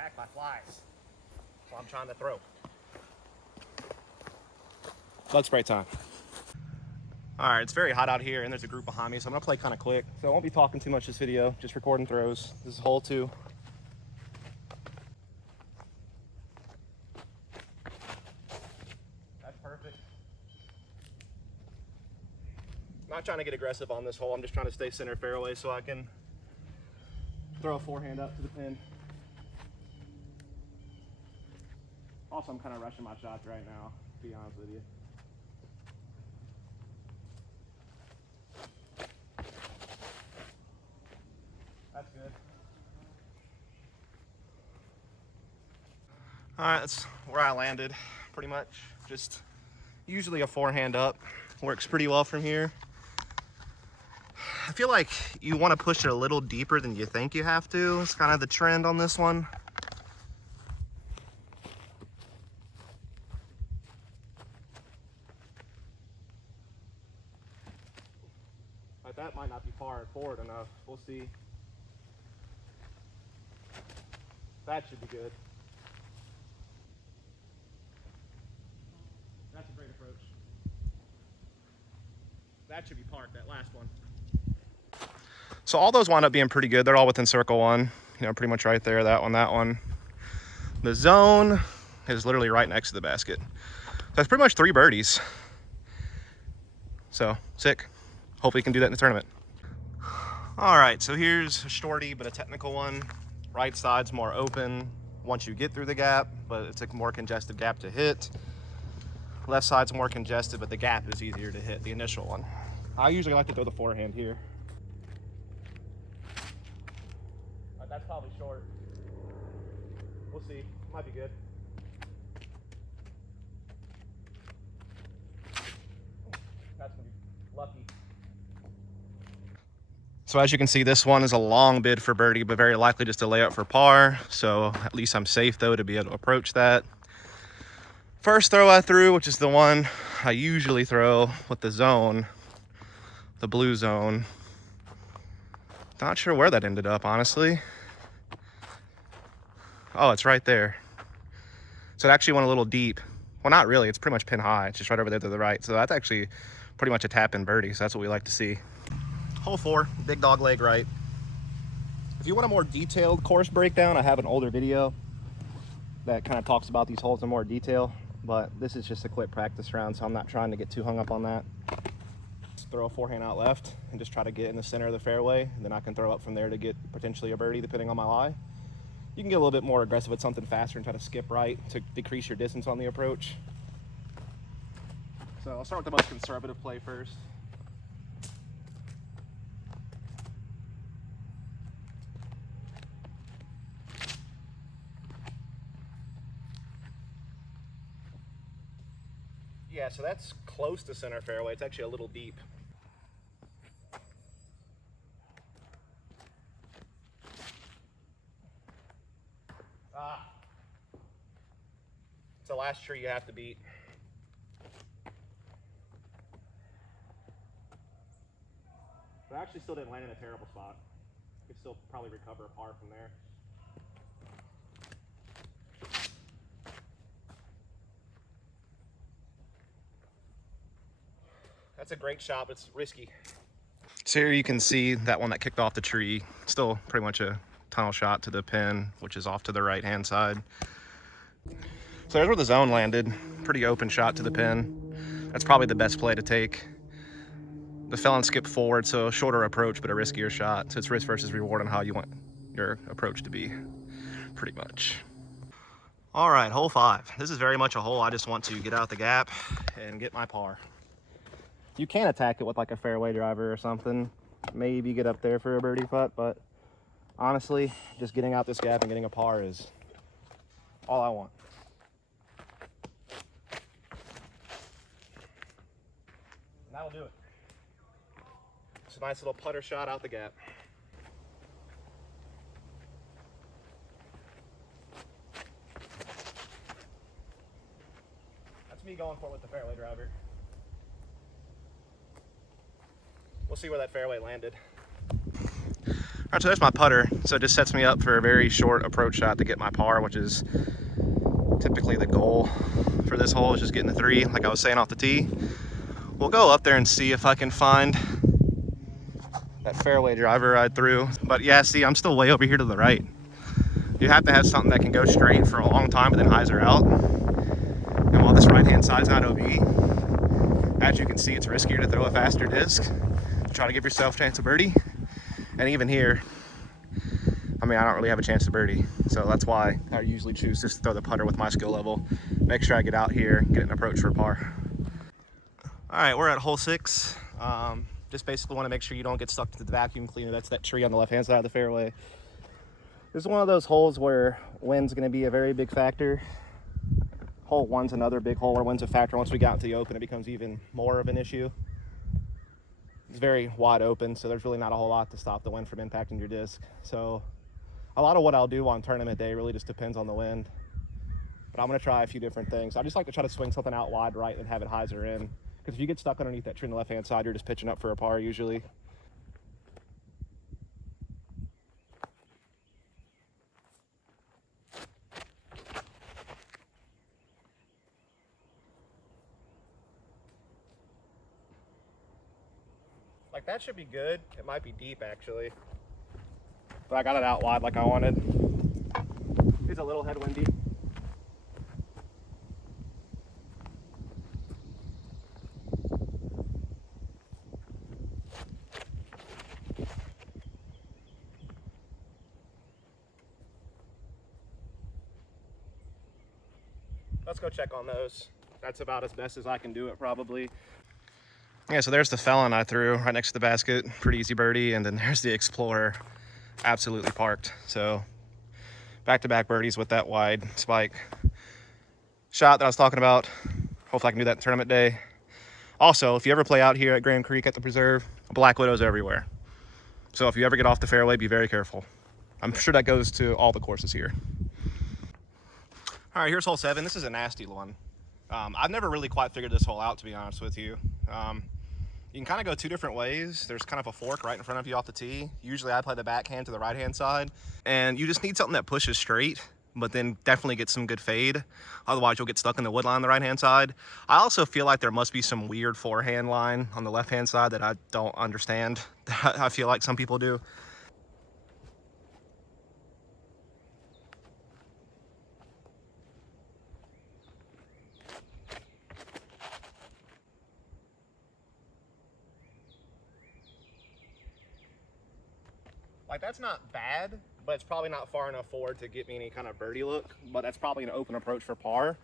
attacked by flies. So I'm trying to throw. Bug spray time. All right, it's very hot out here and there's a group behind me, so I'm gonna play kind of quick. So I won't be talking too much this video, just recording throws. This is hole 2. That's perfect. Not trying to get aggressive on this hole. I'm just trying to stay center fairway so I can throw a forehand up to the pin. Also, I'm kind of rushing my shots right now, to be honest with you. That's good. All right, that's where I landed, pretty much. Just usually a forehand up. Works pretty well from here. I feel like you want to push it a little deeper than you think you have to. It's kind of the trend on this one. But that might not be far forward enough. We'll see. That should be good. That's a great approach. That should be parked, that last one. So all those wound up being pretty good. They're all within circle 1, you know, pretty much right there, that one, that one. The zone is literally right next to the basket. So that's pretty much 3 birdies. So, sick. Hopefully we can do that in the tournament. All right, so here's a shorty, but a technical one. Right side's more open once you get through the gap, but it's a more congested gap to hit. Left side's more congested, but the gap is easier to hit, the initial one. I usually like to throw the forehand here. That's probably short. We'll see. Might be good. That's gonna be lucky. So as you can see, this one is a long bid for birdie, but very likely just a layup for par. So at least I'm safe though to be able to approach that. First throw I threw, which is the one I usually throw with the zone, the blue zone. Not sure where that ended up, honestly. Oh, it's right there. So it actually went a little deep. Well, not really. It's pretty much pin high. It's just right over there to the right. So that's actually pretty much a tap-in birdie. So that's what we like to see. Hole 4, big dog leg right. If you want a more detailed course breakdown, I have an older video that kind of talks about these holes in more detail. But this is just a quick practice round, so I'm not trying to get too hung up on that. Just throw a forehand out left and just try to get in the center of the fairway. And then I can throw up from there to get potentially a birdie, depending on my lie. You can get a little bit more aggressive with something faster and try to skip right to decrease your distance on the approach. So I'll start with the most conservative play first. Yeah, so that's close to center fairway. It's actually a little deep. It's the last tree you have to beat. But I actually still didn't land in a terrible spot. I could still probably recover a par from there. That's a great shot, but it's risky. So here you can see that one that kicked off the tree. Still pretty much a tunnel shot to the pin, which is off to the right-hand side. So there's where the zone landed. Pretty open shot to the pin. That's probably the best play to take. The felon skipped forward, so a shorter approach, but a riskier shot. So it's risk versus reward on how you want your approach to be, pretty much. All right, hole 5. This is very much a hole I just want to get out the gap and get my par. You can attack it with like a fairway driver or something. Maybe get up there for a birdie putt, but honestly, just getting out this gap and getting a par is all I want. And that'll do it. It's a nice little putter shot out the gap. That's me going for it with the fairway driver. We'll see where that fairway landed. right, so there's my putter. So it just sets me up for a very short approach shot to get my par, which is typically the goal for this hole, is just getting the 3, like I was saying, off the tee. We'll go up there and see if I can find that fairway driver I threw. But yeah, see, I'm still way over here to the right. You have to have something that can go straight for a long time, but then hyzer out. And while this right-hand side's not OB, as you can see, it's riskier to throw a faster disc to try to give yourself a chance of birdie. And even here, I mean, I don't really have a chance to birdie. So that's why I usually choose just to throw the putter with my skill level. Make sure I get out here, get an approach for par. All right, we're at hole 6. Just basically want to make sure you don't get stuck to the vacuum cleaner. That's that tree on the left-hand side of the fairway. This is one of those holes where wind's going to be a very big factor. Hole 1's another big hole where wind's a factor. Once we get into the open, it becomes even more of an issue. It's very wide open, so there's really not a whole lot to stop the wind from impacting your disc. So a lot of what I'll do on tournament day really just depends on the wind. But I'm going to try a few different things. I just like to try to swing something out wide right and have it hyzer in. Because if you get stuck underneath that tree on the left-hand side, you're just pitching up for a par usually. Like, that should be good. It might be deep, actually. But I got it out wide like I wanted. It's a little headwindy. Let's go check on those. That's about as best as I can do it, probably. Yeah, so there's the Felon I threw right next to the basket. Pretty easy birdie. And then there's the Explorer. Absolutely parked. So back-to-back birdies with that wide spike shot that I was talking about. Hopefully I can do that tournament day. Also, if you ever play out here at Grand Creek at the Preserve, Black Widows everywhere. So if you ever get off the fairway, be very careful. I'm sure that goes to all the courses here. All right, here's hole 7. This is a nasty one. I've never really quite figured this hole out, to be honest with you. You can kind of go 2 different ways. There's kind of a fork right in front of you off the tee. Usually I play the backhand to the right-hand side. And you just need something that pushes straight, but then definitely get some good fade. Otherwise, you'll get stuck in the wood line on the right-hand side. I also feel like there must be some weird forehand line on the left-hand side that I don't understand. I feel like some people do. Like, that's not bad, but it's probably not far enough forward to get me any kind of birdie look. But that's probably an open approach for par.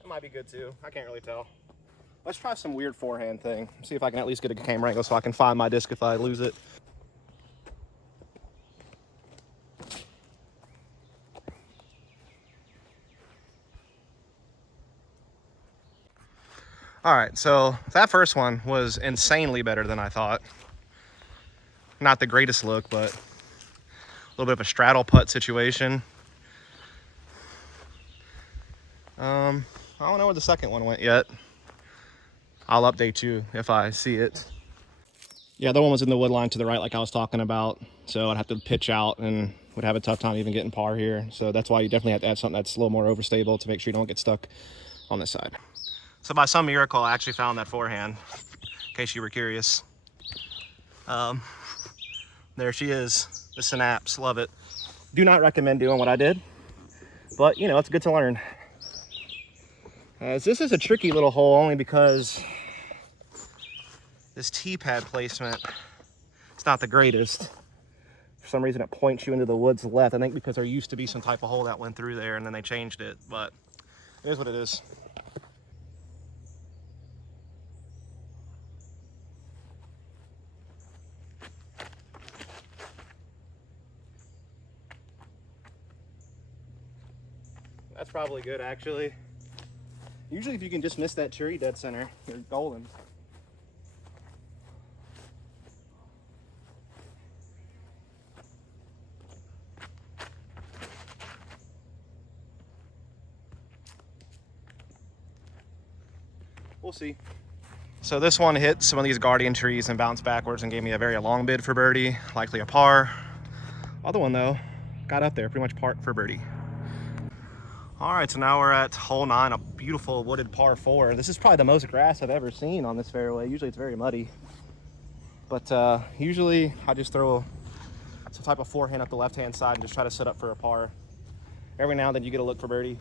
It might be good too. I can't really tell. Let's try some weird forehand thing. See if I can at least get a camera angle so I can find my disc if I lose it. All right, so that first one was insanely better than I thought. Not the greatest look, but a little bit of a straddle putt situation. I don't know where the second one went yet. I'll update you if I see it. Yeah, the one was in the wood line to the right like I was talking about. So I'd have to pitch out and would have a tough time even getting par here. So that's why you definitely have to add something that's a little more overstable to make sure you don't get stuck on this side. So by some miracle, I actually found that forehand, in case you were curious. There she is, the Synapse, love it. Do not recommend doing what I did, but you know, it's good to learn. This is a tricky little hole only because this tee pad placement, it's not the greatest. For some reason it points you into the woods left. I think because there used to be some type of hole that went through there and then they changed it, but it is what it is. That's probably good, actually. Usually if you can just miss that tree dead center, you're golden. we'll see. So this one hit some of these guardian trees and bounced backwards and gave me a very long bid for birdie, likely a par. Other one though, got up there, pretty much par for birdie. All right, so now we're at hole 9, a beautiful wooded par 4. This is probably the most grass I've ever seen on this fairway. Usually it's very muddy. But usually I just throw some type of forehand up the left-hand side and just try to set up for a par. Every now and then you get a look for birdie.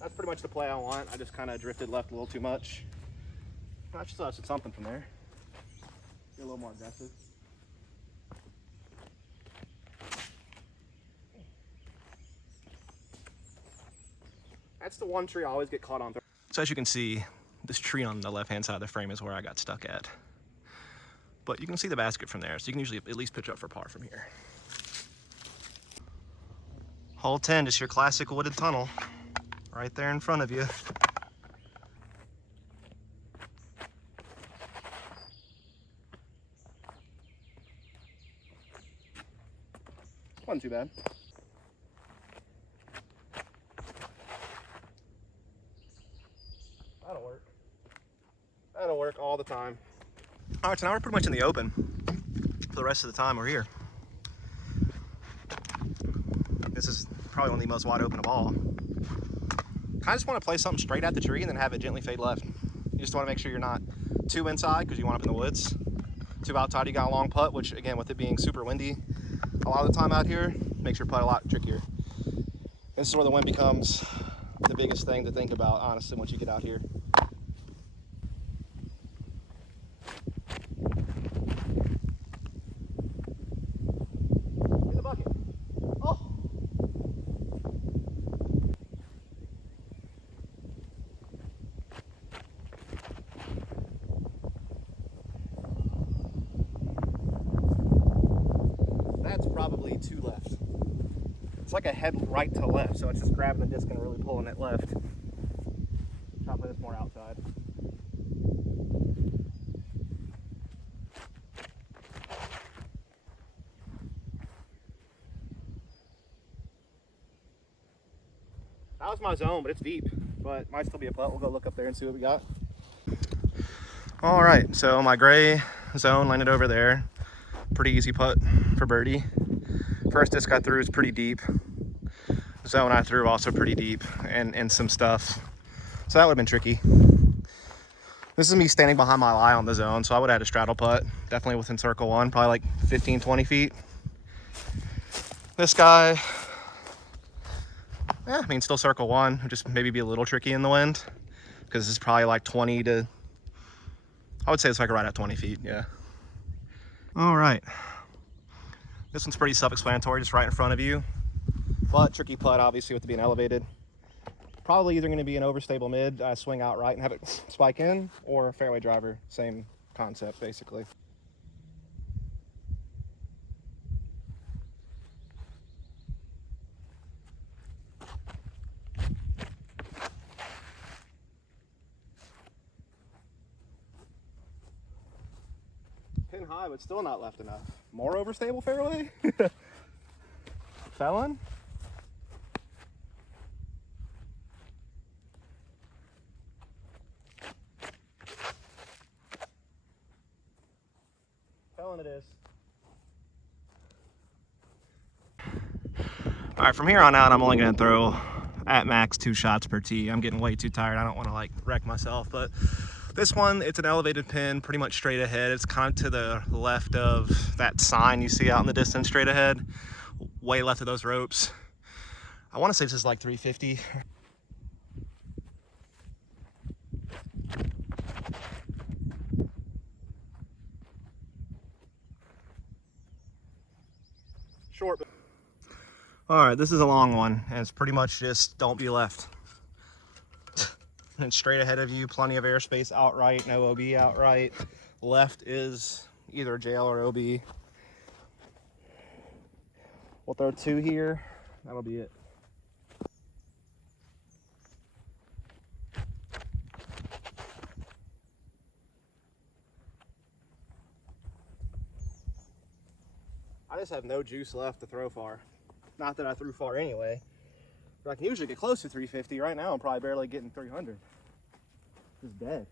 That's pretty much the play I want. I just kind of drifted left a little too much. I just thought I should something from there. Get a little more aggressive. That's the one tree I always get caught on. So as you can see, this tree on the left-hand side of the frame is where I got stuck at. But you can see the basket from there, so you can usually at least pitch up for par from here. Hole 10, just your classic wooded tunnel. Right there in front of you. Wasn't too bad. That'll work. That'll work all the time. All right, so now we're pretty much in the open for the rest of the time we're here. This is probably one of the most wide open of all. I just want to play something straight at the tree and then have it gently fade left. You just want to make sure you're not too inside because you want up in the woods. Too outside, you got a long putt, which again, with it being super windy, a lot of the time out here, makes your putt a lot trickier. This is where the wind becomes the biggest thing to think about, honestly, once you get out here. In the bucket. Oh! That's probably 2 left. It's like a head right to left, so it's just grabbing the disc and really pulling it left. Try to play this more outside. That was my zone, but it's deep. But might still be a putt. We'll go look up there and see what we got. All right, so my gray zone landed over there. Pretty easy putt for birdie. First disc I threw is pretty deep. Zone I threw also pretty deep and some stuff. So that would have been tricky. This is me standing behind my lie on the zone, so I would have had a straddle putt. Definitely within circle 1, probably like 15, 20 feet. This guy, I mean, still circle 1, just maybe be a little tricky in the wind because this is probably like 20 to, I would say it's like right at 20 feet, yeah. All right. This one's pretty self-explanatory, just right in front of you. But tricky putt, obviously, with it being elevated. Probably either going to be an overstable mid, swing out right and have it spike in, or a fairway driver. Same concept, basically. Pin high, but still not left enough. More overstable fairway? Felon? Felon it is. All right, from here on out, I'm only gonna throw at max 2 shots per tee. I'm getting way too tired. I don't want to like wreck myself, but this one, it's an elevated pin, pretty much straight ahead. It's kind of to the left of that sign you see out in the distance, straight ahead, way left of those ropes. I want to say this is like 350. Short. All right, this is a long one, and it's pretty much just don't be left. And straight ahead of you, plenty of airspace outright, no OB outright. Left is either jail or OB. We'll throw 2 here. That'll be it. I just have no juice left to throw far. Not that I threw far anyway. But I can usually get close to 350. Right now, I'm probably barely getting 300. Just dead.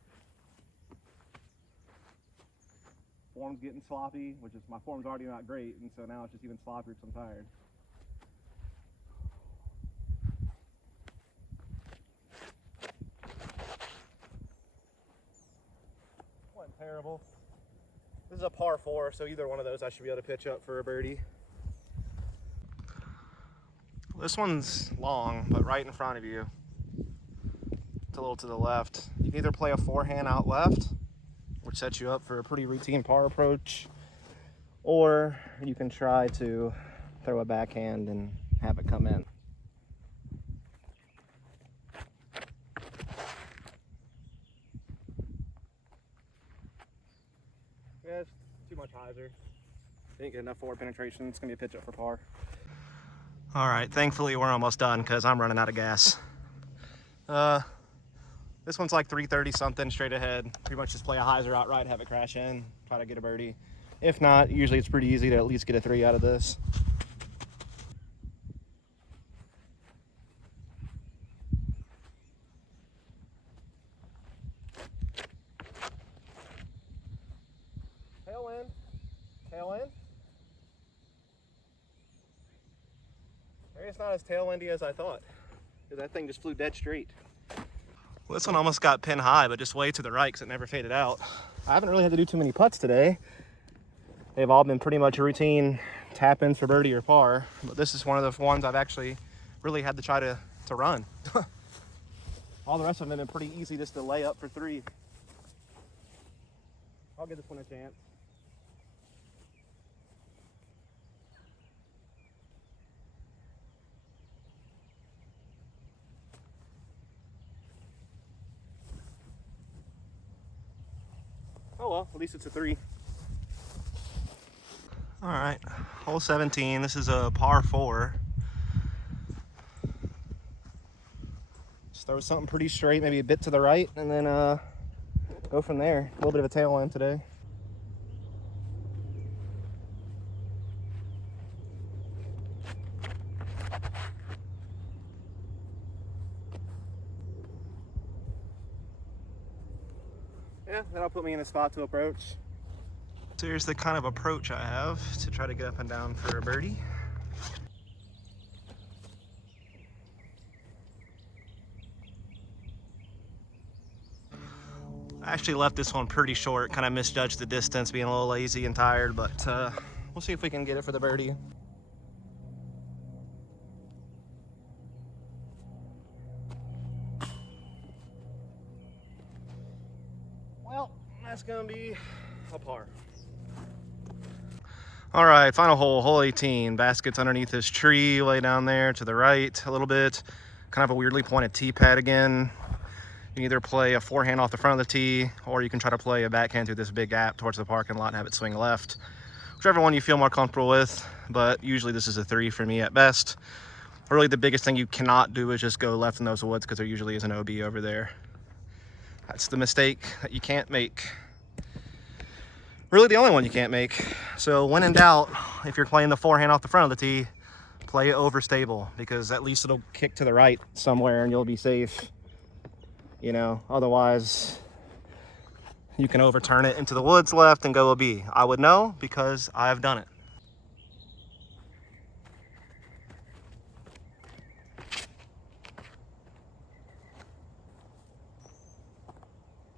Form's getting sloppy, which is, my form's already not great, and so now it's just even sloppier because I'm tired. Wasn't terrible. This is a par 4, so either one of those I should be able to pitch up for a birdie. This one's long, but right in front of you. It's a little to the left. You can either play a forehand out left, which sets you up for a pretty routine par approach, or you can try to throw a backhand and have it come in. Yeah, it's too much hyzer. Didn't get enough forward penetration. It's gonna be a pitch up for par. All right, thankfully we're almost done because I'm running out of gas. This one's like 330 something straight ahead. Pretty much just play a hyzer outright, have it crash in, try to get a birdie. If not, usually it's pretty easy to at least get a 3 out of this. Tailwind, tailwind. Maybe it's not as tailwindy as I thought, because that thing just flew dead straight. Well, this one almost got pin high, but just way to the right because it never faded out. I haven't really had to do too many putts today. They've all been pretty much a routine tap in for birdie or par, but this is one of the ones I've actually really had to try to run. All the rest of them have been pretty easy just to lay up for 3. I'll give this one a chance. Oh well, at least it's a 3. All right, hole 17. This is a par 4. Just throw something pretty straight, maybe a bit to the right, and then go from there. A little bit of a tailwind today. Yeah, that'll put me in a spot to approach. So here's the kind of approach I have to try to get up and down for a birdie. I actually left this one pretty short, kind of misjudged the distance, being a little lazy and tired, but we'll see if we can get it for the birdie. Well, that's gonna be a par. All right, final hole, hole 18. Basket's underneath this tree, way down there to the right a little bit. Kind of a weirdly pointed tee pad again. You can either play a forehand off the front of the tee, or you can try to play a backhand through this big gap towards the parking lot and have it swing left. Whichever one you feel more comfortable with, but usually this is a 3 for me at best. Really the biggest thing you cannot do is just go left in those woods because there usually is an OB over there. That's the mistake that you can't make. Really the only one you can't make. So when in doubt, if you're playing the forehand off the front of the tee, play it overstable, because at least it'll kick to the right somewhere and you'll be safe. You know, otherwise you can overturn it into the woods left and go OB. I would know because I've done it.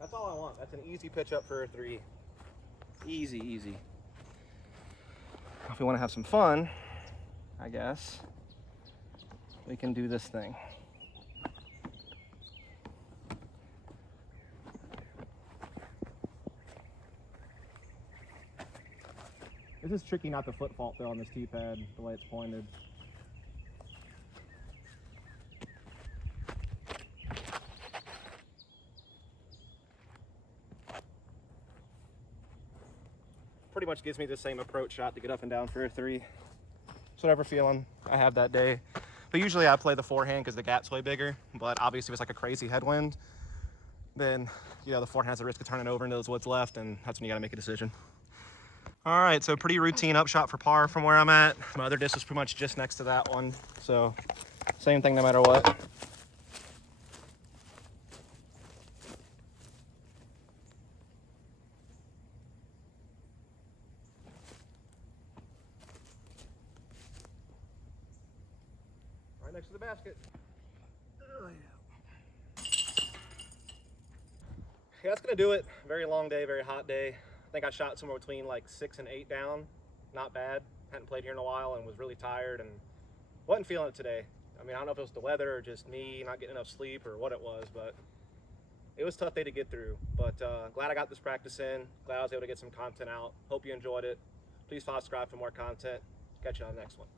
That's all I want. That's an easy pitch up for a 3. Easy, easy. If we want to have some fun, I guess, we can do this thing. This is tricky not to foot fault though on this tee pad, the way it's pointed. Pretty much gives me the same approach shot to get up and down for a 3. It's whatever feeling I have that day. But usually I play the forehand because the gap's way bigger. But obviously if it's like a crazy headwind, then you know the forehand has the risk of turning over into those woods left, and that's when you gotta make a decision. All right, so pretty routine upshot for par from where I'm at. My other disc was pretty much just next to that one, so same thing no matter what. Right next to the basket. Oh, yeah. Yeah, that's gonna do it. Very long day, very hot day. I think I shot somewhere between like 6 and 8 down. Not bad. Hadn't played here in a while and was really tired and wasn't feeling it today. I mean, I don't know if it was the weather or just me not getting enough sleep or what it was, but it was a tough day to get through. But glad I got this practice in. Glad I was able to get some content out. Hope you enjoyed it. Please follow, subscribe for more content. Catch you on the next one.